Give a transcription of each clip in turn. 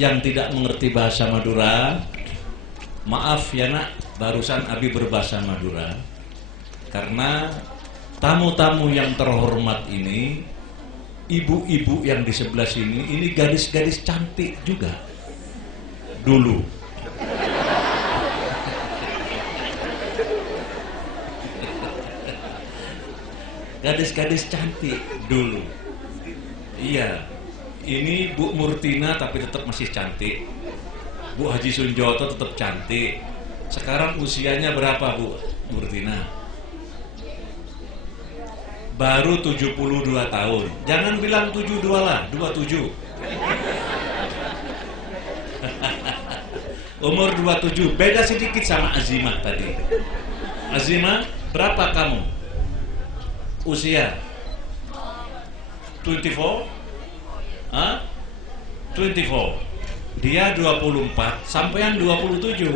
yang tidak mengerti bahasa Madura, maaf ya nak, barusan Abi berbahasa Madura. Karena tamu-tamu yang terhormat ini, ibu-ibu yang di sebelah sini, ini gadis-gadis cantik juga dulu. Gadis-gadis cantik dulu. Iya, ini Bu Murtina tapi tetap masih cantik. Bu Haji Sunjoto tetap cantik. Sekarang usianya berapa Bu Murtina? Baru 72 tahun. Jangan bilang 72 lah, 27. Umur 27, beda sedikit sama Azimah tadi. Azimah, berapa kamu? Usia 24? Hah? 24. Dia 24, sampean 27.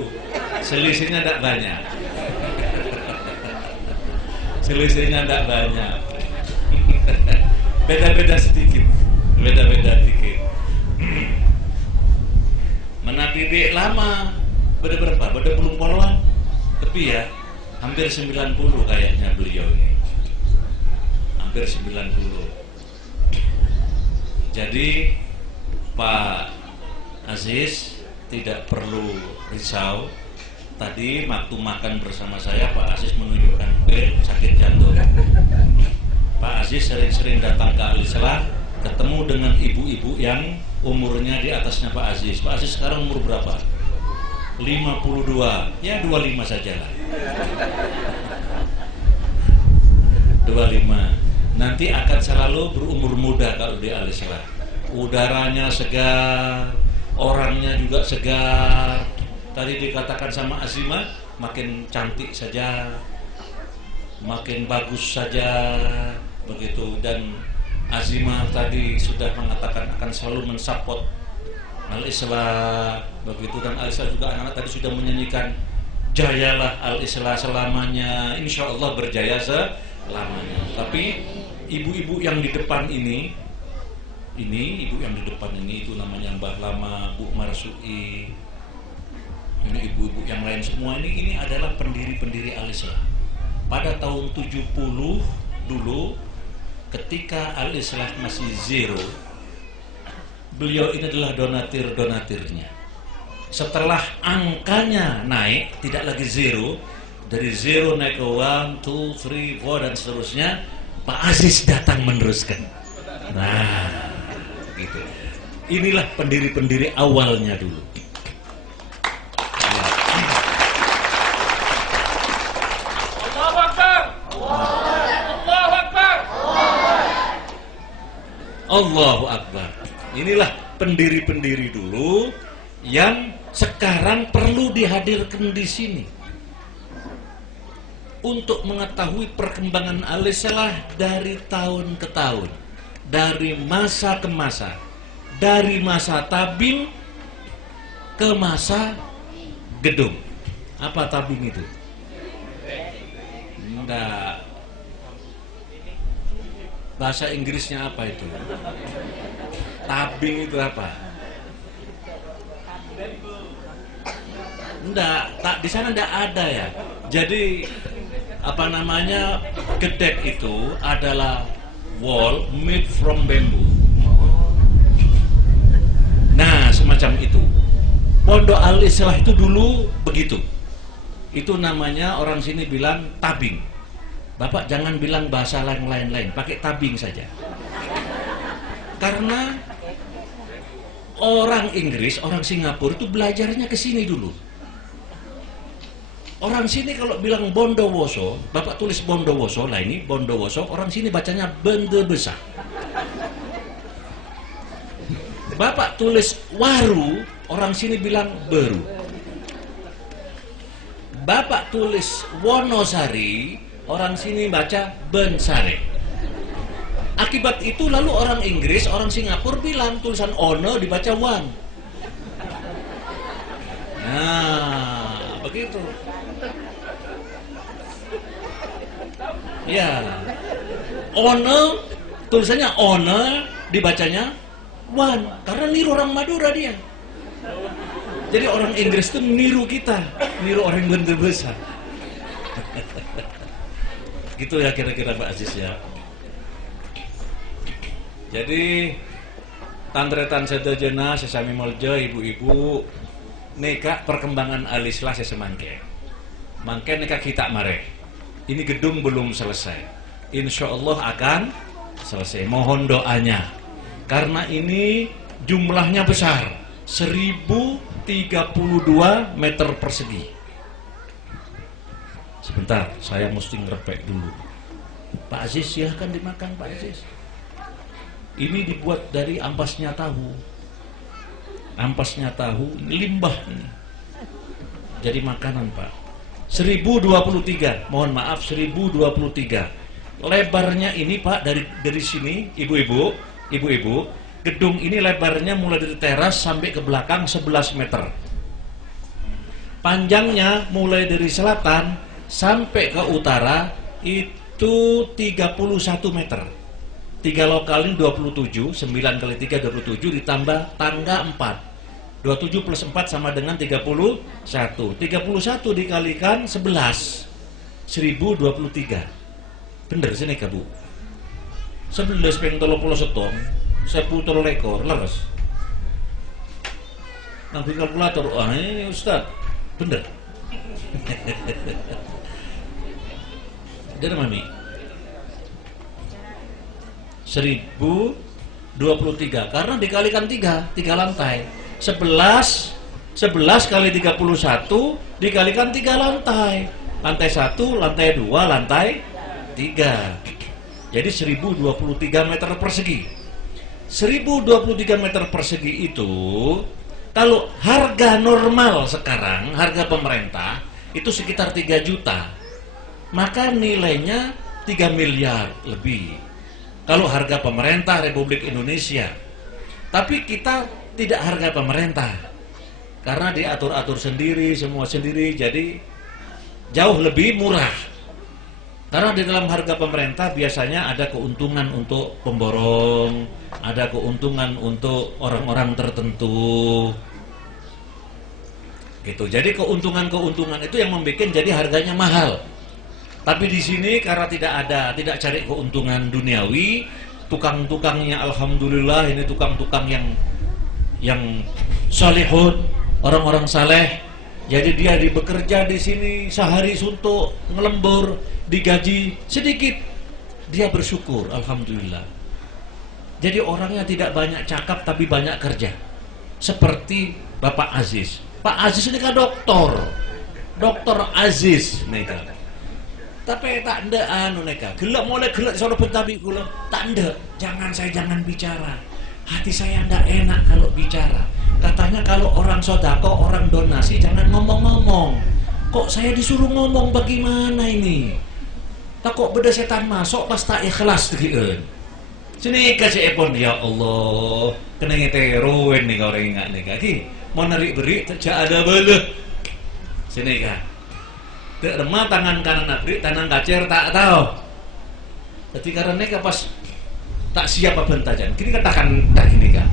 Selisihnya tidak banyak. Selisihnya tidak banyak. Beda-beda sedikit. Beda-beda sedikit. Mendidik lama. Beda berapa? Beda belum puluhan. Tapi ya, hampir 90 kayaknya beliau ini. Hampir 90. Jadi Pak Aziz tidak perlu risau. Tadi waktu makan bersama saya Pak Aziz menunjukkan sakit jantung. Pak Aziz sering-sering datang ke Al-Islah, ketemu dengan ibu-ibu yang umurnya di atasnya Pak Aziz. Pak Aziz sekarang umur berapa? 52. Ya 25 sajalah. 25. Nanti akan selalu berumur muda kalau di Al-Islah. Udaranya segar, orangnya juga segar. Tadi dikatakan sama Azimah, makin cantik saja, makin bagus saja, begitu. Dan Azimah tadi sudah mengatakan akan selalu mensupport Al-Islah, begitu. Dan Al-Islah juga anak-anak tadi sudah menyanyikan jayalah Al-Islah selamanya, insya Allah berjaya selamanya. Tapi ibu-ibu yang di depan ini ibu yang di depan ini itu namanya Mbah Lama, Bu Marsui, ini ibu-ibu yang lain semua ini adalah pendiri-pendiri Al-Islah. Pada tahun 70 dulu ketika Al-Islah masih zero, beliau ini adalah donatir-donatirnya. Setelah angkanya naik, tidak lagi zero, dari zero naik ke 1, 2, 3, 4 dan seterusnya, Pak Aziz datang meneruskan. Nah, gitu. Inilah pendiri-pendiri awalnya dulu. Allahu Akbar. Allahu Akbar. Allahu Akbar. Inilah pendiri-pendiri dulu yang sekarang perlu dihadirkan di sini untuk mengetahui perkembangan Al-Islah dari tahun ke tahun, dari masa ke masa, dari masa tabing ke masa gedung. Apa tabing itu? Enggak. Bahasa Inggrisnya apa itu? Tabing itu apa? Enggak, di sana enggak ada ya. Jadi apa namanya, gedek itu adalah wall made from bamboo. Nah, semacam itu. Pondok Al-Islah itu dulu begitu. Itu namanya orang sini bilang tabing. Bapak jangan bilang bahasa lain-lain, pakai tabing saja. Karena orang Inggris, orang Singapura itu belajarnya ke sini dulu. Orang sini kalau bilang Bondowoso, Bapak tulis Bondowoso, lah ini Bondowoso, orang sini bacanya Bende Besar. Bapak tulis Waru, orang sini bilang Beru. Bapak tulis Wonosari, orang sini baca Bensare. Akibat itu lalu orang Inggris, orang Singapura bilang tulisan Ono dibaca Wan. Nah, begitu. Ya, Ono tulisannya Ono dibacanya Wan, karena niru orang Madura dia. Jadi orang Inggris itu niru kita, niru orang Bandar besar. Gitu ya kira-kira Pak Aziz ya. Jadi tantretan sedajana sesami moljo ibu-ibu neka perkembangan alislah sesemangke. Mangke neka kita mare. Ini gedung belum selesai. Insya Allah akan selesai. Mohon doanya. Karena ini jumlahnya besar. 1032 meter persegi. Sebentar, saya mesti ngerepek dulu. Pak Aziz silahkan dimakan Pak Aziz. Ini dibuat dari ampasnya tahu. Ampasnya tahu, limbah ini. Jadi makanan Pak. 1023, mohon maaf 1023. Lebarnya ini Pak dari sini, ibu-ibu, gedung ini lebarnya mulai dari teras sampai ke belakang 11 meter. Panjangnya mulai dari selatan sampai ke utara itu 31 meter. 3 lokal ini 27, 9 kali 3 27 ditambah tangga 4. 27 plus 4 sama dengan 31. 31 dikalikan 11. 1023. Bener sini Bu. 11 ping 30 setong, 10 lekor leres. Nang kalkulator, wah ini Ustaz, bener. Dari mami 1023 karena dikalikan 3 lantai 11 kali 31 dikalikan 3 lantai 1, lantai 2, lantai 3. Jadi 1023 meter persegi. 1023 meter persegi itu kalau harga normal sekarang, harga pemerintah itu sekitar 3 juta, maka nilainya 3 miliar lebih kalau harga pemerintah Republik Indonesia. Tapi kita tidak harga pemerintah karena diatur-atur sendiri, semua sendiri, jadi jauh lebih murah. Karena di dalam harga pemerintah biasanya ada keuntungan untuk pemborong, ada keuntungan untuk orang-orang tertentu gitu. Jadi keuntungan-keuntungan itu yang membuat jadi harganya mahal. Tapi di sini karena tidak cari keuntungan duniawi, tukang-tukangnya alhamdulillah ini tukang-tukang yang salihun, orang-orang saleh. Jadi dia bekerja di sini sehari suntuk, ngelembur, digaji sedikit. Dia bersyukur, alhamdulillah. Jadi orangnya tidak banyak cakap tapi banyak kerja. Seperti Bapak Aziz. Pak Aziz ini kan doktor Aziz nih kan. Tapi tak ndak anu neka. Gelak mulai gelak sono betawi kula. Tak ndak, saya jangan bicara. Hati saya ndak enak kalau bicara. Katanya kalau orang sodako, orang donasi jangan ngomong-ngomong. Kok saya disuruh ngomong bagaimana ini? Tak kok beda setan masuk pas tak ikhlas dikien. Sini kasih epon ya Allah. Kena ngeteroin nih orang ingat nih kaki. Mau narik beri tak ada bele. Sini kak. Tidak remah tangan kanan abri, tangan kacer tak tahu. Jadi karena neka pas tak siap apa bentajan. Kini katakan tak gini kak.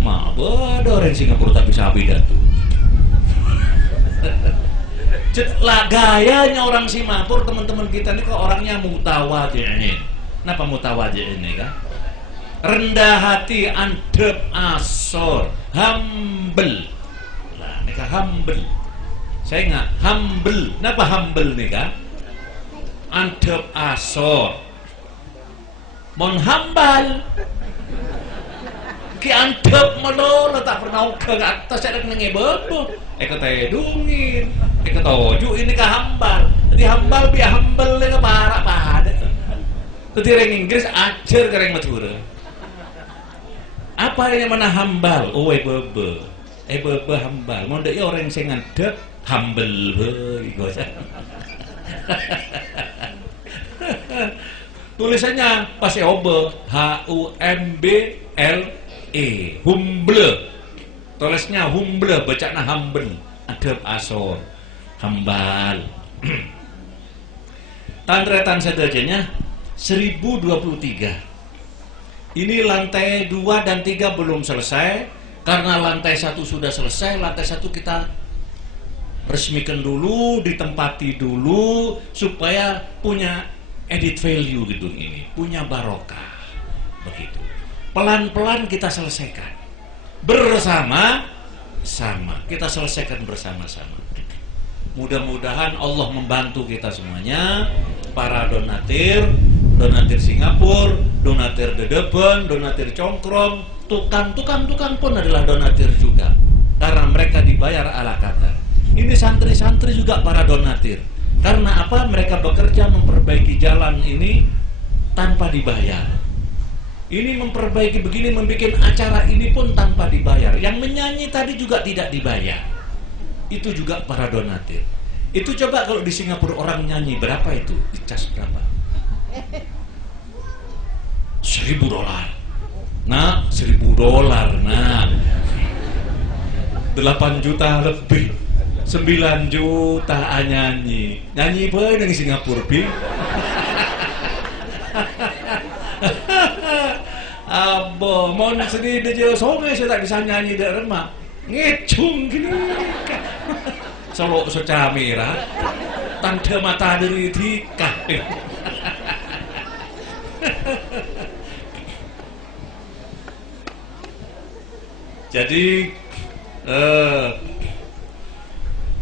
Ma, bodoh orang Singapura tak bisa bidat tuh. Lah gayanya orang Singapura teman-teman kita ini kok orangnya mutawadhi ini. Kenapa mutawadhi ini kak? Rendah hati, andep asor, humble. Lah neka humble. Saya nggak humble. Kenapa humble nih kak? Andep asor. Mon hambal. Ki andep melo tak pernah ke atas ada kena ngebebo. Kata edungin. Kata oju ini kah hambal. Jadi hambal biar humble nih parah pada. Jadi orang Inggris ajar kereng Madura. Apa ini mana hambal? Oh bebe. Bebe hambal. Mondek ya orang sing ngadep humble gosa. Tulisannya pas obe HUMBLE humble. Tulisnya humble, bacanya humble. Adab asor hambal. Tantretan sedajanya 1023. Ini lantai 2 dan 3 belum selesai. Karena lantai 1 sudah selesai, lantai 1 kita resmikan dulu, ditempati dulu supaya punya added value gedung ini, punya barokah. Begitu. Pelan-pelan kita selesaikan. Bersama-sama. Kita selesaikan bersama-sama. Mudah-mudahan Allah membantu kita semuanya, para donatir Singapura, donatir Dedeben, donatir Congkrong, tukang pun adalah donatir juga, karena mereka dibayar ala kadar. Ini santri-santri juga para donatir. Karena apa? Mereka bekerja memperbaiki jalan ini tanpa dibayar. Ini memperbaiki begini, membuat acara ini pun tanpa dibayar. Yang menyanyi tadi juga tidak dibayar. Itu juga para donatir. Itu coba kalau di Singapura orang nyanyi berapa itu? Dicas berapa? $1.000. Nah, $1.000. Nah, 8 juta lebih. 9 juta nyanyi. Nyanyi apa dengan Singapura, Bi? Abo, mau sedih aja songai saya tak bisa nyanyi di rumah. Ngecung gini. Solo secamera. Tanda mata dari tika. Jadi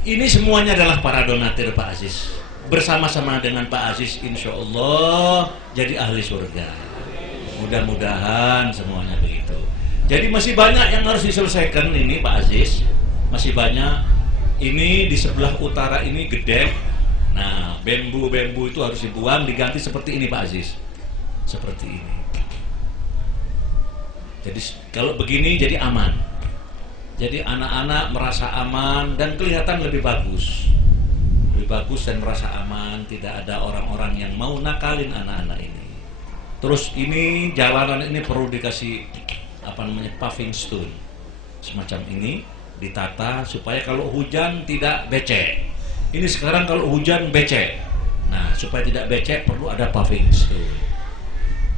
ini semuanya adalah para donatir Pak Aziz. Bersama-sama dengan Pak Aziz insya Allah jadi ahli surga. Mudah-mudahan semuanya begitu. Jadi masih banyak yang harus diselesaikan ini Pak Aziz. Masih banyak. Ini di sebelah utara ini gede. Nah, bambu-bambu itu harus dibuang, diganti seperti ini Pak Aziz. Seperti ini. Jadi kalau begini jadi aman. Jadi anak-anak merasa aman dan kelihatan lebih bagus. Lebih bagus dan merasa aman, tidak ada orang-orang yang mau nakalin anak-anak ini. Terus ini jalanan ini perlu dikasih paving stone. Semacam ini ditata supaya kalau hujan tidak becek. Ini sekarang kalau hujan becek. Nah, supaya tidak becek perlu ada paving stone.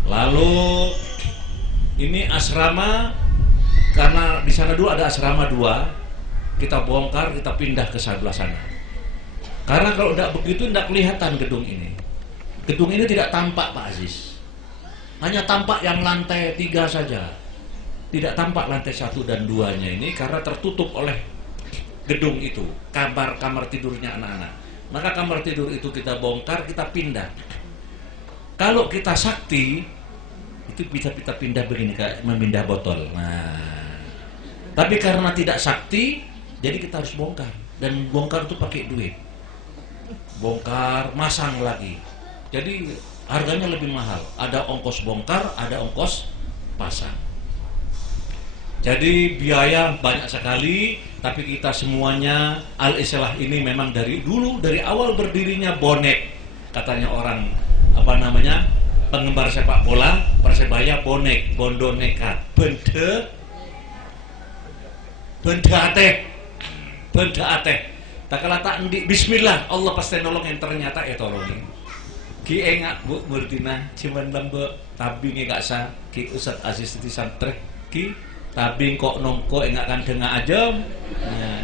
Lalu ini asrama, karena di sana dulu ada asrama 2, kita bongkar, kita pindah ke sebelah sana. Karena kalau tidak begitu tidak kelihatan gedung ini. Gedung ini tidak tampak Pak Aziz. Hanya tampak yang lantai 3 saja. Tidak tampak lantai 1 dan 2-nya ini karena tertutup oleh gedung itu, kamar tidurnya anak-anak. Maka kamar tidur itu kita bongkar, kita pindah. Kalau kita sakti, itu bisa kita pindah begini, kayak memindah botol. Nah, tapi karena tidak sakti, jadi kita harus bongkar. Dan bongkar itu pakai duit. Bongkar, masang lagi. Jadi harganya lebih mahal. Ada ongkos bongkar, ada ongkos pasang. Jadi biaya banyak sekali, tapi kita semuanya Al-Islah ini memang dari dulu, dari awal berdirinya bonek. Katanya orang penggemar sepak bola, Persebaya bonek, bondo nekat, benda ateh. Tak kala tak endi bismillah, Allah pasti nolong yang ternyata tolongin. Ki engak Bu Murdina, cuman lembe tabinge gak sah, Ki Ustaz Aziz di santri, Ki tabing kok nongko engak kan denga ajam,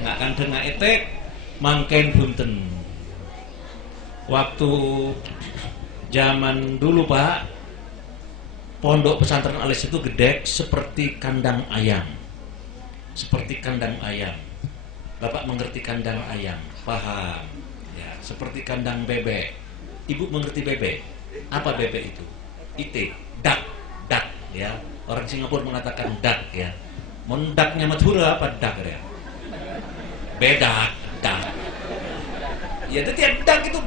engak kan denga etek, mangken bunten. Waktu zaman dulu Pak, pondok pesantren Alis itu gede seperti kandang ayam. Seperti kandang ayam. Bapak mengerti kandang ayam, paham? Ya, seperti kandang bebek. Ibu mengerti bebek? Apa bebek itu? Ite, dak, ya. Orang Singapura mengatakan dak, ya. Mondaknya Madura apa dak ya? Bedak, dak. Ya, jadi dak itu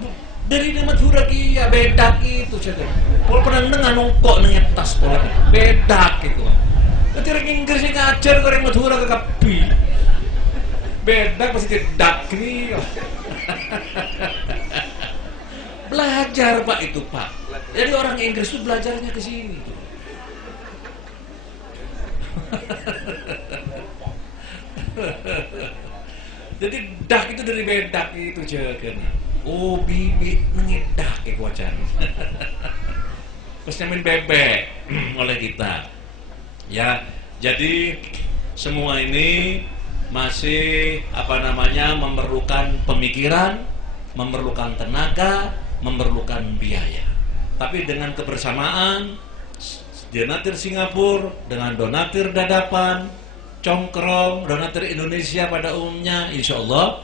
dari Madura ya bedak itu saja. Kalau pernah dengar nongkok nengnya tas pola bedak itu. Jadi orang Inggris yang ngajar orang Madura ke kapi. Bedak pasti dak nih. Belajar Pak itu Pak. Jadi orang Inggris itu belajarnya ke sini. Jadi dak itu dari bedak itu jaga. Oh bibi ngedak kayak wajan. Terus nyamin bebek oleh kita. Ya, jadi semua ini masih memerlukan pemikiran, memerlukan tenaga, memerlukan biaya. Tapi dengan kebersamaan donatur Singapura dengan donatur dadapan, congkrong, donatur Indonesia pada umumnya, insya Allah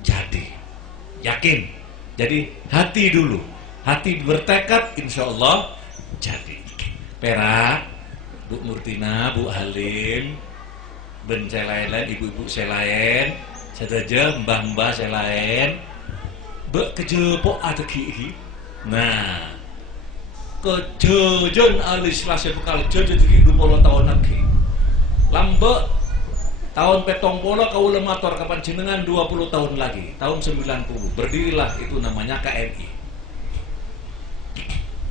jadi, yakin. Jadi hati dulu, hati bertekad, insya Allah jadi. Perak, Bu Murtina, Bu Halim, ben saya lain, ibu-ibu saya lain, saja mbah-mbah saya lain, kejepok atau kihi. Nah, kejejen alis rasa bekal jejen 20 tahun lagi. Lambek tahun 70 kau lemator kapan jenengan 20 tahun lagi, tahun 90 berdirilah itu namanya KMI.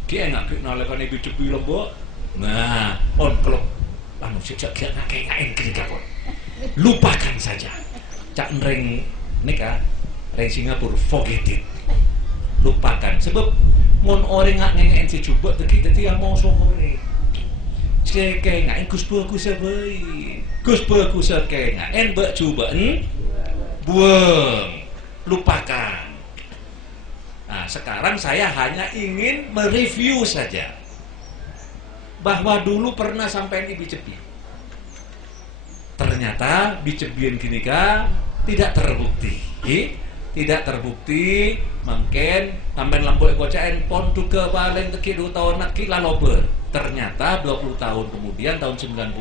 Ki enak ki nalekan ibu cepi lembok. Nah, on kalau anu sejak kia nak kain kiri kapon. Lupakan saja. Cak nreng nika, reng Singapura forget it. Lupakan sebab mon orang ngak ngengeng si coba tadi yang mau sore. Cekeng ngain Gus bagus abai. Gus bagus keng ngain mbak cobaan buang. Lupakan. Nah, sekarang saya hanya ingin mereview saja bahwa dulu pernah sampai di Bicebi. Ternyata Bicebian gini tidak terbukti. Tidak terbukti, mungkin sampai lampu ekocain pon juga paling teki 2 tahun lagi lalober. Ternyata 20 tahun kemudian tahun 90